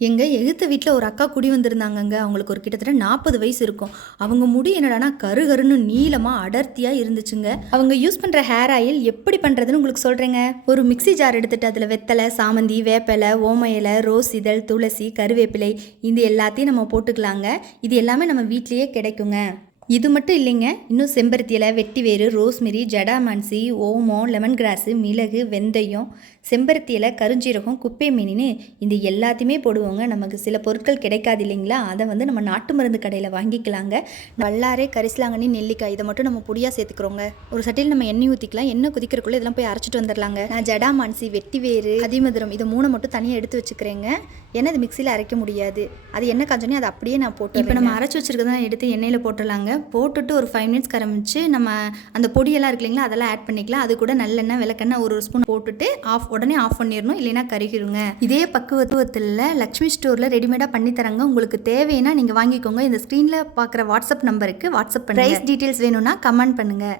எங்க எகுத்த வீட்டில் ஒரு அக்கா குடி வந்திருந்தாங்கங்க. அவங்களுக்கு ஒரு கிட்டத்தட்ட 40 வயசு இருக்கும். அவங்க முடி என்னடானா கருகருன்னு நீளமாக அடர்த்தியாக இருந்துச்சுங்க. அவங்க யூஸ் பண்ணுற ஹேர் ஆயில் எப்படி பண்ணுறதுன்னு உங்களுக்கு சொல்கிறேங்க. ஒரு மிக்சி ஜார் எடுத்துகிட்டு அதில் வெத்தலை, சாமந்தி, வேப்பிலை, ஓம இலை, ரோஸ் இதழ், துளசி, கருவேப்பிலை இது எல்லாத்தையும் நம்ம போட்டுக்கலாங்க. இது எல்லாமே நம்ம வீட்லேயே கிடைக்குங்க. இது மட்டும் இல்லைங்க, இன்னும் செம்பருத்தி இலை, வெட்டிவேறு, ரோஸ்மெரி, ஜடாமான்சி, ஓமம், லெமன் கிராஸு, மிளகு, வெந்தயம், செம்பருத்தி இலை, கருஞ்சீரகம், குப்பை மீனின்னு இந்த எல்லாத்தையுமே போடுவோங்க. நமக்கு சில பொருட்கள் கிடைக்காது இல்லைங்களா, அதை நம்ம நாட்டு மருந்து கடையில் வாங்கிக்கலாங்க. வல்லாரை, கரிசலாங்கண்ணி, நெல்லிக்காய் இதை மட்டும் நம்ம பொடியாக சேர்த்துக்கிறோங்க. ஒரு சட்டியில் நம்ம எண்ணெய் ஊற்றிக்கலாம். எண்ணெய் கொதிக்கிறக்குள்ளே இதெல்லாம் போய் அரைச்சிட்டு வந்துடலாங்க. நான் ஜடாமான்சி, வெட்டிவேறு, அதிமதுரம் இது 3 மட்டும் தனியாக எடுத்து வச்சுக்கிறேங்க. ஏன்னா இது மிக்சியில் அரைக்க முடியாது. அது எண்ணெய் காஞ்சோன்னே அதை அப்படியே நான் போட்டு இப்போ நம்ம அரைச்சி வச்சுருக்கதான் எடுத்து எண்ணெயில் போட்டுடலாங்க. போட்டுட்டு ஒரு 5 மினிட்ஸ் கரமிச்சு நம்ம அந்த பொடியெல்லாம் இருக்கு இல்லைங்களா, அதெல்லாம் ஆட் பண்ணிக்கலாம். அது கூட நல்லெண்ணெய், விளக்கெண்ணெய் ஒரு ஸ்பூன் போட்டுட்டு உடனே ஆஃப் பண்ணிடணும், இல்லைன்னா கருகிருங்க. இதே பக்குவத்தில் லக்ஷ்மி ஸ்டோரில் ரெடிமேடாக பண்ணி தராங்க. உங்களுக்கு தேவைன்னா நீங்கள் வாங்கிக்கோங்க. இந்த ஸ்க்ரீனில் பார்க்குற வாட்ஸ்அப் நம்பருக்கு வாட்ஸ்அப் பண்ணுங்க. ப்ரைஸ் டீட்டெயில்ஸ் வேணும்னா கமெண்ட் பண்ணுங்கள்.